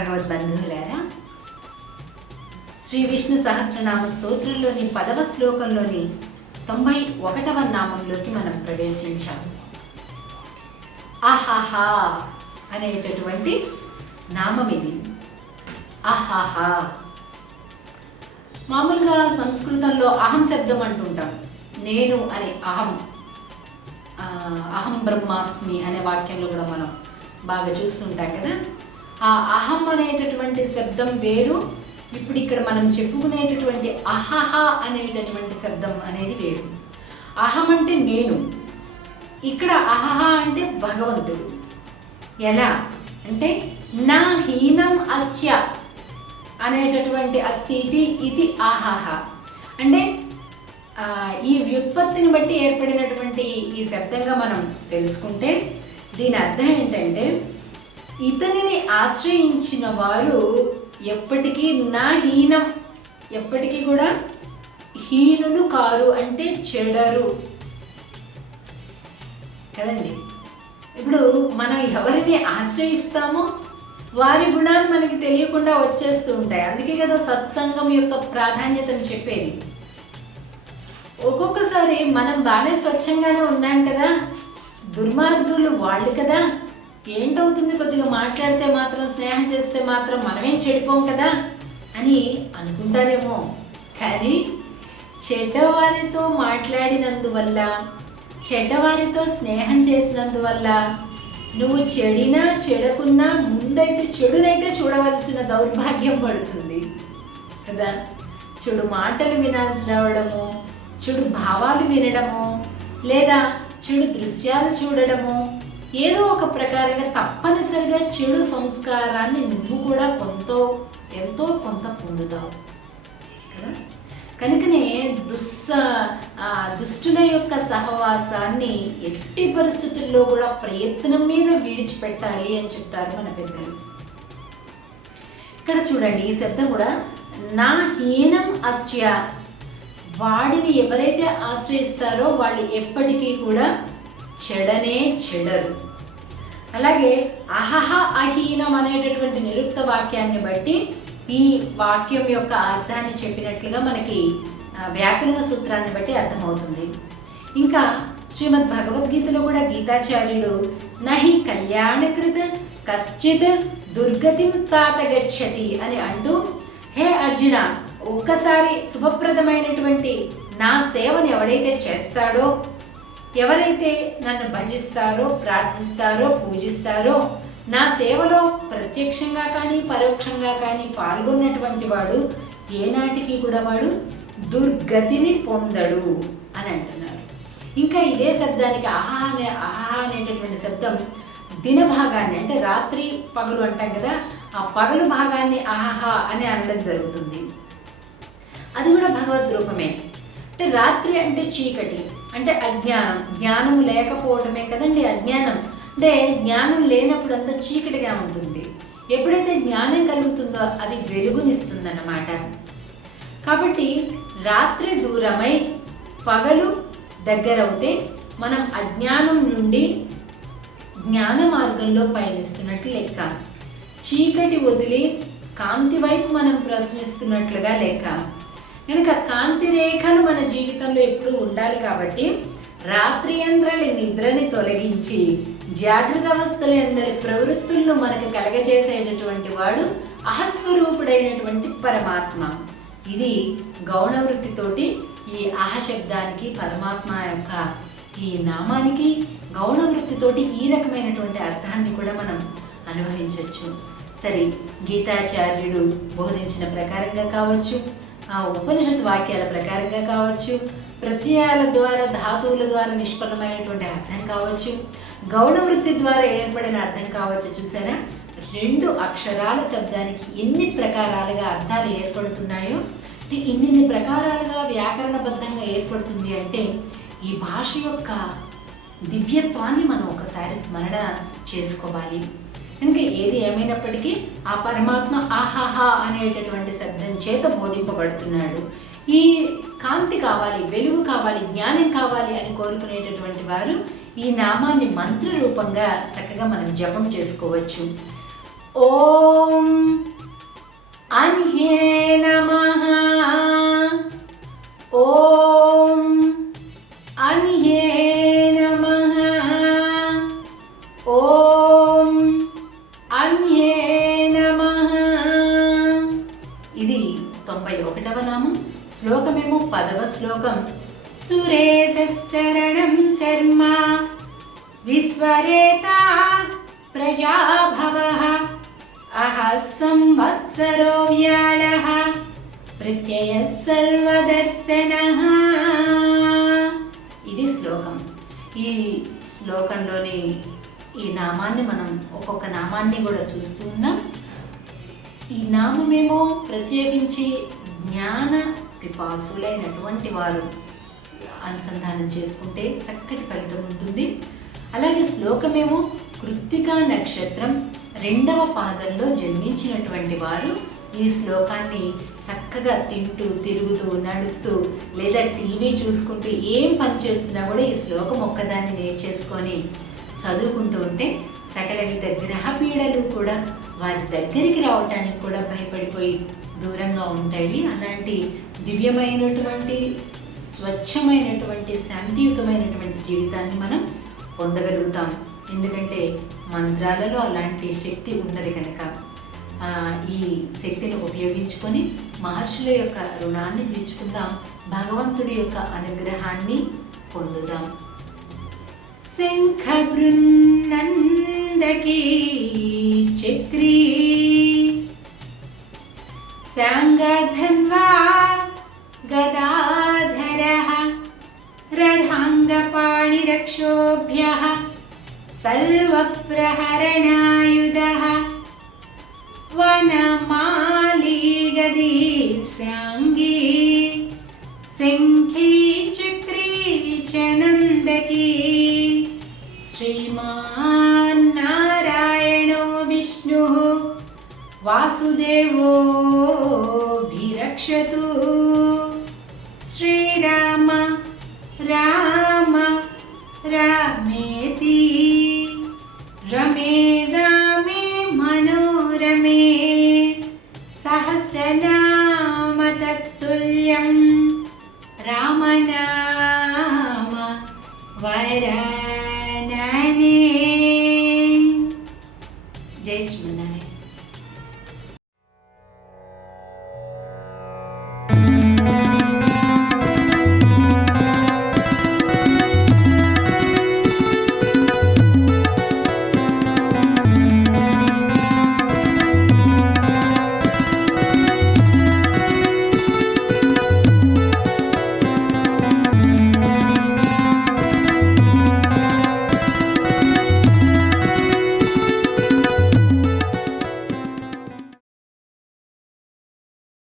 భగవద్బంధువులారా, శ్రీ విష్ణు సహస్రనామ స్తోత్రంలోని 10వ శ్లోకంలోని 91వ నామంలోకి మనం ప్రవేశించాము. అహహా అనేటటువంటి నామం ఇది. అహహా మామూలుగా సంస్కృతంలో అహం శబ్దం అంటుంటాం. నేను అనే అహం బ్రహ్మాస్మి అనే వాక్యంలో కూడా మనం బాగా చూస్తుంటాం కదా. ఆ అహం అనేటటువంటి శబ్దం వేరు, ఇప్పుడు ఇక్కడ మనం చెప్పుకునేటటువంటి అహహ అనేటటువంటి శబ్దం అనేది వేరు. అహం అంటే నేను, ఇక్కడ అహహ అంటే భగవంతుడు. ఎలా అంటే నా హీనం అస్య అనేటటువంటి అస్థితి ఇది అహహ అంటే ఈ వ్యుత్పత్తిని బట్టి ఏర్పడినటువంటి ఈ శబ్దంగా మనం తెలుసుకుంటే దీని అర్థం ఏంటంటే ఇతనిని ఆశ్రయించిన వారు ఎప్పటికీ నా హీనం, ఎప్పటికీ కూడా హీనులు కారు అంటే చెడరు కదండి. ఇప్పుడు మనం ఎవరిని ఆశ్రయిస్తామో వారి గుణాలు మనకి తెలియకుండా వచ్చేస్తూ ఉంటాయి. అందుకే కదా సత్సంగం యొక్క ప్రాధాన్యతను చెప్పేది. ఒక్కొక్కసారి మనం బాగానే స్వచ్ఛంగానే ఉన్నాం కదా, దుర్మార్గులు వాళ్ళు కదా, ఏంటవుతుంది కొద్దిగా మాట్లాడితే మాత్రం, స్నేహం చేస్తే మాత్రం మనమేం చెడిపోం కదా అని అనుకుంటారేమో. కానీ చెడ్డవారితో మాట్లాడినందువల్ల, చెడ్డవారితో స్నేహం చేసినందువల్ల నువ్వు చెడినా చెడకున్నా ముందైతే చెడునైతే చూడవలసిన దౌర్భాగ్యం పడుతుంది కదా. చెడు మాటలు వినాల్సి రావడము, చెడు భావాలు వినడము, లేదా చెడు దృశ్యాలు చూడడము, ఏదో ఒక ప్రకారంగా తప్పనిసరిగా చెడు సంస్కారాన్ని నువ్వు కూడా ఎంతో కొంత పొందుతావు కదా. కనుకనే దుష్టుల యొక్క సహవాసాన్ని ఎట్టి పరిస్థితుల్లో కూడా ప్రయత్నం మీద విడిచిపెట్టాలి అని చెప్తారు మన పెద్దలు. ఇక్కడ చూడండి, ఈ శబ్దం కూడా నా హీనం అస్య, వాడిని ఎవరైతే ఆశ్రయిస్తారో వాళ్ళు ఎప్పటికీ కూడా చెడనే చెడరు. అలాగే అహహ అహీనం అనేటటువంటి నిరుక్త వాక్యాన్ని బట్టి ఈ వాక్యం యొక్క అర్థాన్ని చెప్పినట్లుగా మనకి వ్యాకరణ సూత్రాన్ని బట్టి అర్థమవుతుంది. ఇంకా శ్రీమద్ భగవద్గీతలో కూడా గీతాచార్యుడు నహి కళ్యాణకృత కశ్చిత్ దుర్గతిం తాత గచ్చతి అని అంటూ, హే అర్జున, ఒక్కసారి శుభప్రదమైనటువంటి నా సేవను ఎవడైతే చేస్తాడో, ఎవరైతే నన్ను భజిస్తారో, ప్రార్థిస్తారో, పూజిస్తారో, నా సేవలో ప్రత్యక్షంగా కానీ పరోక్షంగా కానీ పాల్గొన్నటువంటి వాడు ఏనాటికి కూడా వాడు దుర్గతిని పొందడు అని అంటున్నారు. ఇంకా ఇదే శబ్దానికి అహహ అనేటటువంటి శబ్దం దినభాగాన్ని, అంటే రాత్రి పగలు అంటాం కదా, ఆ పగలు భాగాన్ని అహహ అని అనడం జరుగుతుంది. అది కూడా భగవద్ రూపమే. అంటే రాత్రి అంటే చీకటి, అంటే అజ్ఞానం, జ్ఞానము లేకపోవడమే కదండి అజ్ఞానం. అంటే జ్ఞానం లేనప్పుడు అంతా చీకటిగా ఉంటుంది. ఎప్పుడైతే జ్ఞానం కలుగుతుందో అది వెలుగునిస్తుందన్నమాట. కాబట్టి రాత్రి దూరమై పగలు దగ్గరవుతే మనం అజ్ఞానం నుండి జ్ఞాన మార్గంలో పయనిస్తున్నట్లు లెక్క. చీకటి వదిలి కాంతి వైపు మనం ప్రశ్నిస్తున్నట్లుగా లెక్క. కనుక కాంతి రేఖలు మన జీవితంలో ఎప్పుడూ ఉండాలి. కాబట్టి రాత్రి యంత్రాల నిద్రని తొలగించి జాగ్రత్త అవస్థల అందరి ప్రవృత్తులను మనకు కలగజేసేటటువంటి వాడు అహస్వరూపుడైనటువంటి పరమాత్మ. ఇది గౌణ వృత్తితోటి ఈ అహ శబ్దానికి, పరమాత్మ యొక్క ఈ నామానికి గౌణ వృత్తితోటి ఈ రకమైనటువంటి అర్థాన్ని కూడా మనం అనుభవించవచ్చు. సరే, గీతాచార్యుడు బోధించిన ప్రకారంగా కావచ్చు, ఆ ఉపనిషత్ వాక్యాల ప్రకారంగా కావచ్చు, ప్రత్యయాల ద్వారా, ధాతువుల ద్వారా నిష్పన్నమైనటువంటి అర్థం కావచ్చు, గౌణ వృత్తి ద్వారా ఏర్పడిన అర్థం కావచ్చు. చూసారా, 2 అక్షరాల శబ్దానికి ఎన్ని ప్రకారాలుగా అర్థాలు ఏర్పడుతున్నాయో, ఇన్ని ప్రకారాలుగా వ్యాకరణబద్ధంగా ఏర్పడుతుంది అంటే ఈ భాష యొక్క దివ్యత్వాన్ని మనం ఒకసారి స్మరణ చేసుకోవాలి. ఇంకా ఏది ఏమైనప్పటికీ ఆ పరమాత్మ అహహ అనేటటువంటి శబ్దం చేత బోధింపబడుతున్నాడు. ఈ కాంతి కావాలి, వెలుగు కావాలి, జ్ఞానం కావాలి అని కోరుకునేటటువంటి వారు ఈ నామాన్ని మంత్ర రూపంగా చక్కగా మనం జపం చేసుకోవచ్చు. ఓం అన్యే నమః. ఓం అన్యే నమః. ఓం అన్యే నమః. ఇది 91వ నామం. శ్లోకమేమో 10వ శ్లోకం. సురేశः శరణం శర్మ విశ్వరేతా ప్రజాభవః అహః సంవత్సరో వ్యాళః ప్రత్యయః సర్వదర్శనః. ఇది శ్లోకం. ఈ శ్లోకంలోని ఈ నామాన్ని మనం ఒక్కొక్క నామాన్ని కూడా చూస్తూ ఉన్నాం. ఈ నామమేమో ప్రత్యేకించి జ్ఞాన పిపాసులైనటువంటి వారు అనుసంధానం చేసుకుంటే చక్కటి ఫలితం ఉంటుంది. అలాగే శ్లోకమేమో కృత్తికా నక్షత్రం 2వ పాదంలో జన్మించినటువంటి వారు ఈ శ్లోకాన్ని చక్కగా తింటూ తిరుగుతూ నడుస్తూ లేదా టీవీ చూసుకుంటూ ఏం పని చేస్తున్నా కూడా ఈ శ్లోకం ఒక్కదాన్ని నేర్చేసుకొని చదువుకుంటూ ఉంటే సకల విధ గ్రహ పీడలు కూడా వారి దగ్గరికి రావటానికి కూడా భయపడిపోయి దూరంగా ఉంటాయి. అలాంటి దివ్యమైనటువంటి స్వచ్ఛమైనటువంటి శాంతియుతమైనటువంటి జీవితాన్ని మనం పొందగలుగుతాం. ఎందుకంటే మంత్రాలలో అలాంటి శక్తి ఉన్నది కనుక ఈ శక్తిని ఉపయోగించుకొని మహర్షుల యొక్క రుణాన్ని తీర్చుకుందాం, భగవంతుడి యొక్క అనుగ్రహాన్ని పొందుదాం. శంఖ బృందందకీ చక్రీ సాంగధన్వా గదాధరః రథాంగపాణిరక్షోభ్యః సర్వప్రహరణాయుధః వనమాలీ గదీ శాంగీ శంఖీ చక్రీ చ నందకీ శ్రీమాన్నారాయణో విష్ణుః వాసుదేవోభిరక్షతు. శ్రీరామ రామ రామేతి రమే రామే మనోరమే సహస్రనామ తత్తుల్యం రామనామ వరా